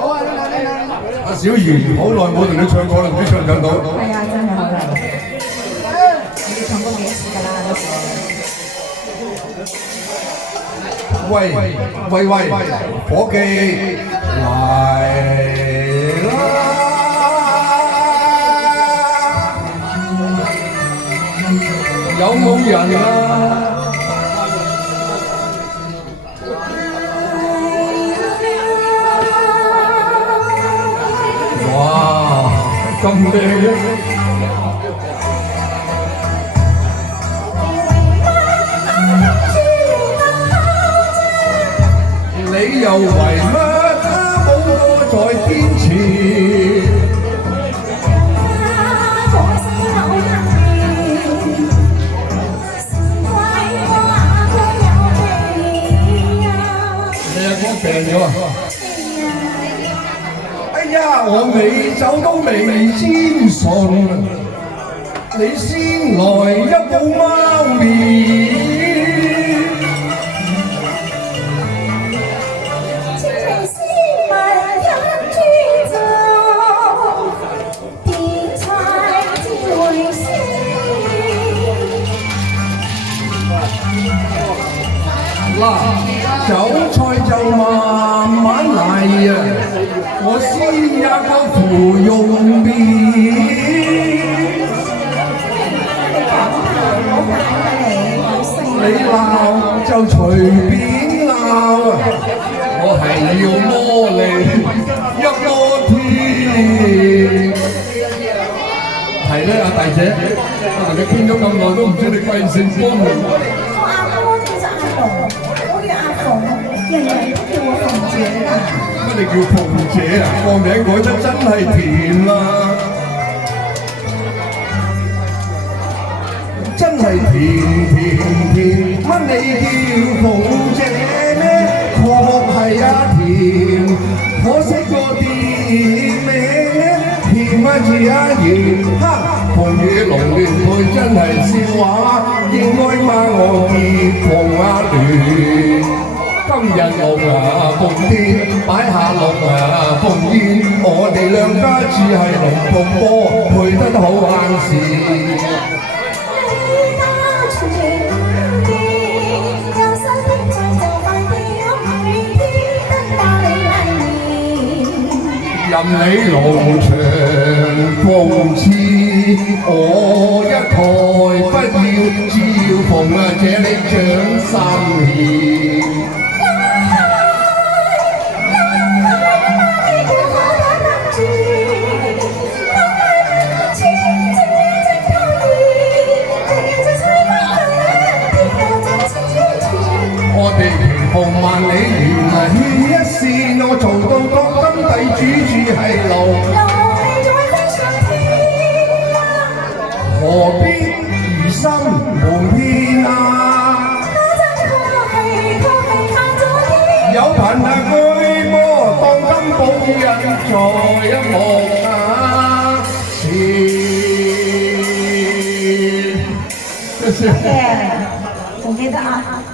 阿小儀，好耐冇同你唱過啦，唔知唱唔唱到？係啊，真係好耐。你唱過幾次㗎啦？嗰時。喂，伙計嚟啦！有冇人啊？哇，咁靚嘅！你又為乜他冇我在天前？你阿哥病咗啊？哎呀，我未走都未先信，你先來一部貓面。嗱，韭菜就慢慢嚟啊！我先也個芙蓉面。你鬧就隨便鬧啊！我係要摸你一摸天。係咧，阿大姐，我同你傾咗咁耐都唔知你貴姓方名。人人都叫我鳳姐㗎。乜你叫鳳姐啊？個名改得真係甜啦，真係甜。乜你叫鳳姐咩？確係甜，可惜個店名甜乜字啊甜。鳳與龍亂配真係笑話，應該罵我結鳳啊亂。今日龍啊鳳天，擺下龍啊鳳煙，我哋兩家似係龍鳳波，配得好啱時。任你龍長鳳翅，我一概不要，只要鳳啊這你掌心獻。我哋期望萬里緣啊，牽一線，我做到當金帝主住係路，何必疑心瞞騙啊？有憑啊居魔，當金寶印在一幕啊！謝謝。我記得啊。